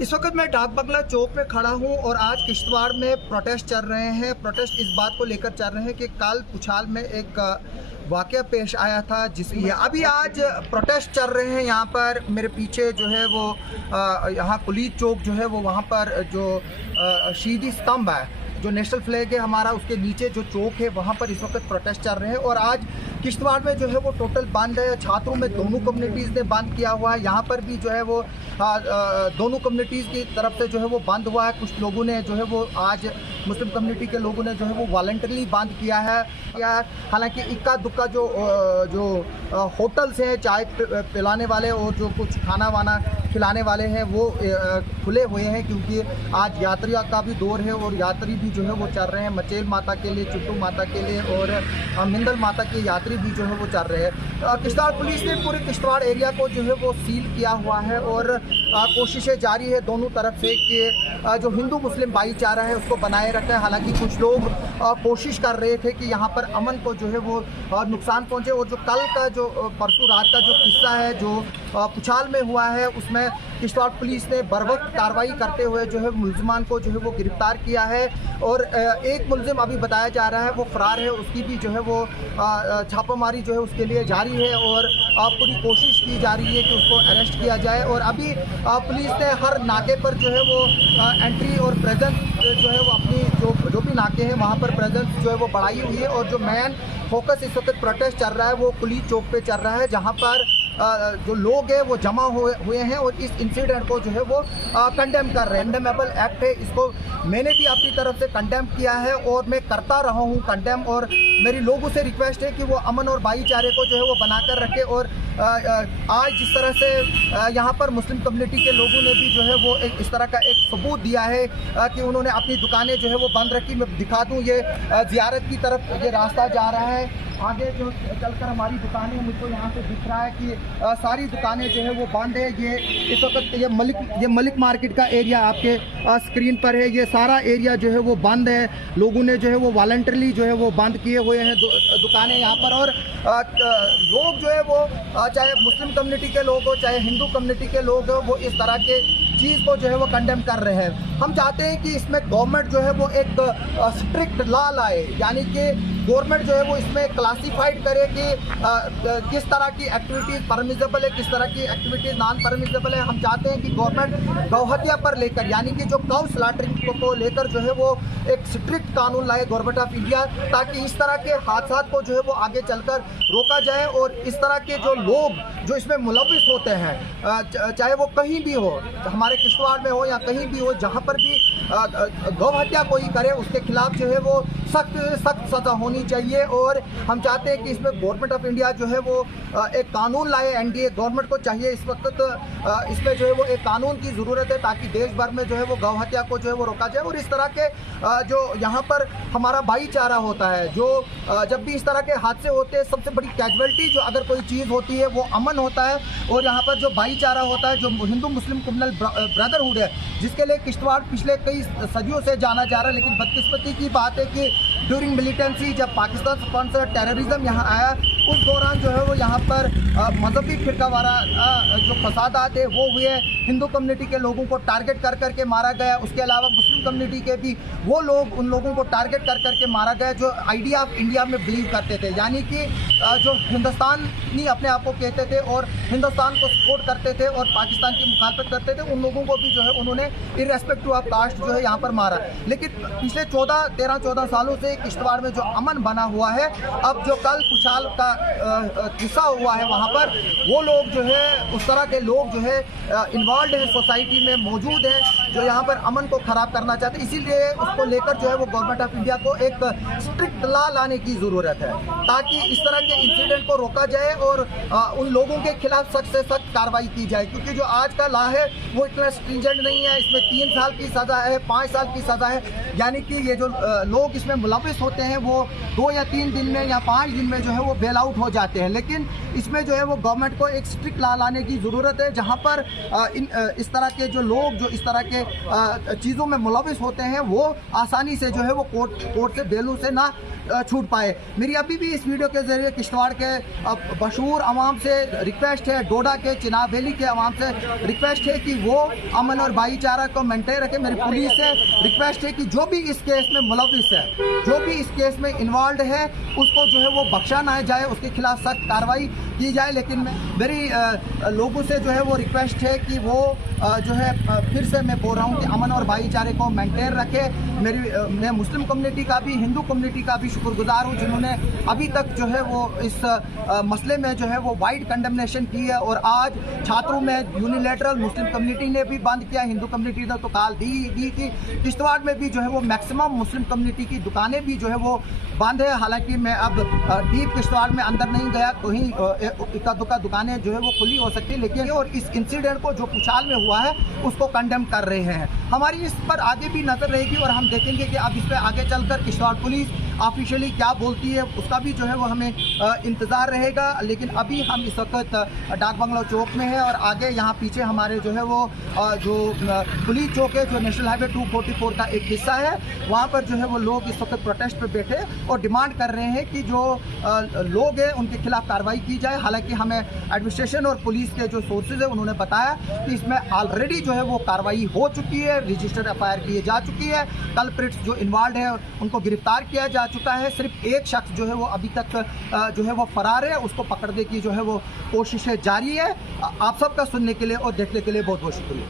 इस वक्त मैं डाक बंगला चौक पे खड़ा हूँ और आज किश्तवाड़ में प्रोटेस्ट चल रहे हैं। प्रोटेस्ट इस बात को लेकर चल रहे हैं कि कल पुछाल में एक वाक़या पेश आया था जिसकी अभी आज प्रोटेस्ट चल रहे हैं। यहाँ पर मेरे पीछे जो है वो यहाँ पुलिस चौक जो है वो वहाँ पर जो शहीदी स्तंभ है, जो नेशनल फ्लैग है हमारा, उसके नीचे जो चौक है वहाँ पर इस वक्त प्रोटेस्ट चल रहे हैं। और आज किश्तवाड़ में जो है वो टोटल बंद है। छात्रों में दोनों कम्युनिटीज़ ने बंद किया हुआ है। यहाँ पर भी जो है वो दोनों कम्युनिटीज़ की तरफ से जो है वो बंद हुआ है। कुछ लोगों ने जो है वो आज मुस्लिम कम्युनिटी के लोगों ने जो है वो वॉलंटरली बंद किया है। हालांकि इक्का दुक्का जो होटल्स हैं चाय पिलाने वाले और जो कुछ खाना वाना खिलाने वाले हैं वो खुले हुए हैं, क्योंकि आज यात्रियों का भी दौर है और यात्री भी जो है वो चल रहे हैं। मचेल माता के लिए, चिट्टू माता के लिए और मिंदल माता के यात्री भी जो है वो चल रहे हैं। किश्तवाड़ पुलिस ने पूरे किश्तवाड़ एरिया को जो है वो सील किया हुआ है और कोशिशें जारी है दोनों तरफ से कि जो हिंदू मुस्लिम भाईचारा है उसको बनाए रखें। हालांकि कुछ लोग कोशिश कर रहे थे कि यहाँ पर अमन को जो है वो नुकसान पहुँचे। और जो कल का जो परसों रात का जो किस्सा है जो पुछाल में हुआ है, उसमें किश्तवाड़ पुलिस ने बरवक्त कार्रवाई करते हुए जो है मुलजमान को जो है वो गिरफ्तार किया है। और एक मुलजिम अभी बताया जा रहा है वो फरार है, उसकी भी जो है वो छापामारी जो है उसके लिए जारी है और पूरी कोशिश की जा रही है कि उसको अरेस्ट किया जाए। और अभी पुलिस ने हर नाके पर जो है वो एंट्री और प्रेजेंस जो है वो अपनी जो भी नाके हैं वहाँ पर प्रेजेंस जो है वो बढ़ाई हुई है। और जो मेन फोकस इस वक्त प्रोटेस्ट चल रहा है वो पुलिस चौक पे चल रहा है, जहाँ पर जो लोग हैं वो जमा हुए हैं और इस इंसिडेंट को जो है वो कंडेम कर रहे हैं। कंडेमेबल एक्ट है, इसको मैंने भी अपनी तरफ से कंडेम किया है और मैं करता रहा हूँ कंडेम। और मेरी लोगों से रिक्वेस्ट है कि वो अमन और भाईचारे को जो है वो बनाकर रखे। और आज जिस तरह से यहाँ पर मुस्लिम कम्युनिटी के लोगों ने भी जो है वो इस तरह का एक सबूत दिया है कि उन्होंने अपनी दुकानें जो है वो बंद रखी। मैं दिखा दूँ, ये ज़ियारत की तरफ ये रास्ता जा रहा है। आगे जो चलकर हमारी दुकानें, मुझको यहाँ से दिख रहा है कि सारी दुकानें जो है वो बंद है। ये इस वक्त ये मलिक मार्केट का एरिया आपके स्क्रीन पर है। ये सारा एरिया जो है वो बंद है। लोगों ने जो है वो वॉलंटरली जो है वो बंद किए हुए हैं दुकानें यहाँ पर। और लोग जो है वो चाहे मुस्लिम कम्युनिटी के लोग हो चाहे हिंदू कम्युनिटी के लोग हो, वो इस तरह के चीज़ को जो है वो कंडेम कर रहे हैं। हम चाहते हैं कि इसमें गवर्नमेंट जो है वो एक स्ट्रिक्ट लॉ लाए, यानी कि गवर्नमेंट जो है वो इसमें क्लासिफाइड करे कि किस तरह की एक्टिविटीज़ परमिसेबल है, किस तरह की एक्टिविटीज़ नॉन परमिसेबल है। हम चाहते हैं कि गवर्नमेंट गौहत्या पर लेकर, यानी कि जो काउ स्लॉटरिंग को लेकर जो है वो एक स्ट्रिक्ट कानून लाए गवर्नमेंट ऑफ इंडिया, ताकि इस तरह के हादसा को जो है वो आगे चलकर रोका जाए। और इस तरह के जो लोग जो इसमें मुलविस होते हैं, चाहे वो कहीं भी हो, हमारे किश्तवाड़ में हो या कहीं भी हो, जहाँ पर भी गौ हत्या कोई करे उसके खिलाफ जो है वो सख्त सख्त सज़ा होनी चाहिए। और हम चाहते हैं कि इसमें गवर्नमेंट ऑफ इंडिया जो है वो एक कानून लाए। एनडीए गवर्नमेंट को चाहिए इस वक्त इसमें जो है वो एक कानून की ज़रूरत है, ताकि देश भर में जो है वो गौ हत्या को जो है वो रोका जाए। और इस तरह के जो यहाँ पर हमारा भाईचारा होता है, जो जब भी इस तरह के हादसे होते हैं, सबसे बड़ी कैजुअलिटी जो अगर कोई चीज़ होती है वो अमन होता है। और यहाँ पर जो भाईचारा होता है, जो हिंदू मुस्लिम कम्युनल ब्रदरहुड है, जिसके लिए किश्तवाड़ पिछले कई सदियों से जाना जा रहा है। लेकिन बदकिस्मती की बात है कि ड्यूरिंग मिलिटेंसी जब पाकिस्तान स्पॉन्सर टेररिज्म यहाँ आया, उस दौरान जो है वो यहाँ पर मजहबी फिरकावारा जो फसादात है वो हुए। हिंदू कम्युनिटी के लोगों को टारगेट कर करके मारा गया। उसके अलावा मुस्लिम कम्युनिटी के भी वो लोग, उन लोगों को टारगेट कर करके मारा गया जो आइडिया ऑफ इंडिया में बिलीव करते थे, यानी कि जो हिंदुस्तानी अपने आप को कहते थे और हिंदुस्तान को सपोर्ट करते थे और पाकिस्तान की मुखालफत करते थे, उन लोगों को भी जो है उन्होंने इर्रेस्पेक्टिव ऑफ कास्ट जो है यहाँ पर मारा। लेकिन पिछले 13-14 सालों से किश्तवाड़ में जो अमन बना हुआ है, अब जो कल पुछाल का किस्सा हुआ है वहाँ पर वो लोग जो है, उस तरह के लोग जो है इन्वॉल्व हैं, सोसाइटी में मौजूद हैं, जो यहाँ पर अमन को ख़राब करना चाहते हैं। इसीलिए उसको लेकर जो है वो गवर्नमेंट ऑफ इंडिया को एक स्ट्रिक्ट लॉ लाने की ज़रूरत है, ताकि इस तरह के इंसिडेंट को रोका जाए और उन लोगों के खिलाफ सख्त से सख्त कार्रवाई की जाए। क्योंकि जो आज का लॉ है वो इतना स्ट्रिंजेंट नहीं है। इसमें 3 साल की सज़ा है, 5 साल की सज़ा है, यानी कि ये जो लोग इसमें मुलविस होते हैं वो 2 या 3 दिन में या 5 दिन में जो है वो बेल आउट आउट हो जाते हैं। लेकिन इसमें जो है वो गवर्नमेंट को एक स्ट्रिक्ट लॉ लाने की ज़रूरत है, जहाँ पर इस तरह के जो लोग जो इस तरह के चीज़ों में मुलविस होते हैं वो आसानी से जो है वो कोर्ट से बेलों से ना छूट पाए। मेरी अभी भी इस वीडियो के ज़रिए किश्तवाड़ के मशहूर आवाम से रिक्वेस्ट है, डोडा के चिनाब वैली के आवाम से रिक्वेस्ट है कि वो अमन और भाईचारा को मेंटेन रखें। मेरी पुलिस से रिक्वेस्ट है कि जो भी इस केस में मुलविस है, जो भी इस केस में इन्वॉल्व है, उसको जो है वो बख्शा ना जाए, उसके खिलाफ सख्त कार्रवाई की जाए। लेकिन मेरी लोगों से जो है वो रिक्वेस्ट है कि वो जो है फिर से मैं बोल रहा हूँ कि अमन और भाईचारे को मेंटेन रखे। मैं मुस्लिम कम्युनिटी का भी, हिंदू कम्युनिटी का भी शुक्रगुजार हूँ जिन्होंने अभी तक जो है वो इस मसले में जो है वो वाइड कंडेमनेशन की है। और आज छात्रों में यूनिलेटरल मुस्लिम कम्युनिटी ने भी बंद किया, हिंदू कम्युनिटी ने तो काल दी थी। किश्तवाड़ में भी जो है वो मैक्सिमम मुस्लिम कम्युनिटी की दुकानें भी जो है वो बंद है। हालांकि मैं अब डीप किश्तवाड़ में अंदर नहीं गया, कहीं इक्का दुक्का दुकानें जो है वो खुली हो सकती है, लेकिन और इस इंसिडेंट को जो पुछाल में हुआ है उसको कंडेम कर रहे हैं। हमारी इस पर आगे भी नज़र रहेगी और हम देखेंगे कि अब इस पर आगे चलकर किश्तवाड़ पुलिस ऑफिशियली क्या बोलती है, उसका भी जो है वो हमें इंतज़ार रहेगा। लेकिन अभी हम इस वक्त डाक बंगला चौक में है और आगे यहाँ पीछे हमारे जो है वो जो पुलिस चौक है, जो नेशनल हाईवे 244 का एक हिस्सा है, वहाँ पर जो है वो लोग इस वक्त प्रोटेस्ट पे बैठे और डिमांड कर रहे हैं कि जो लोग हैं उनके खिलाफ कार्रवाई की जाए। हालांकि हमें एडमिनिस्ट्रेशन और पुलिस के जो सोर्सेज है उन्होंने बताया कि इसमें ऑलरेडी जो है वो कार्रवाई हो चुकी है, रजिस्टर्ड FIR किए जा चुकी है, कल्प्रिट्स जो इन्वॉल्व है उनको गिरफ्तार किया जा चुका है। सिर्फ एक शख्स जो है वो अभी तक जो है वो फरार है, उसको पकड़ने की जो है वो कोशिशें जारी है। आप सबका सुनने के लिए और देखने के लिए बहुत बहुत शुक्रिया।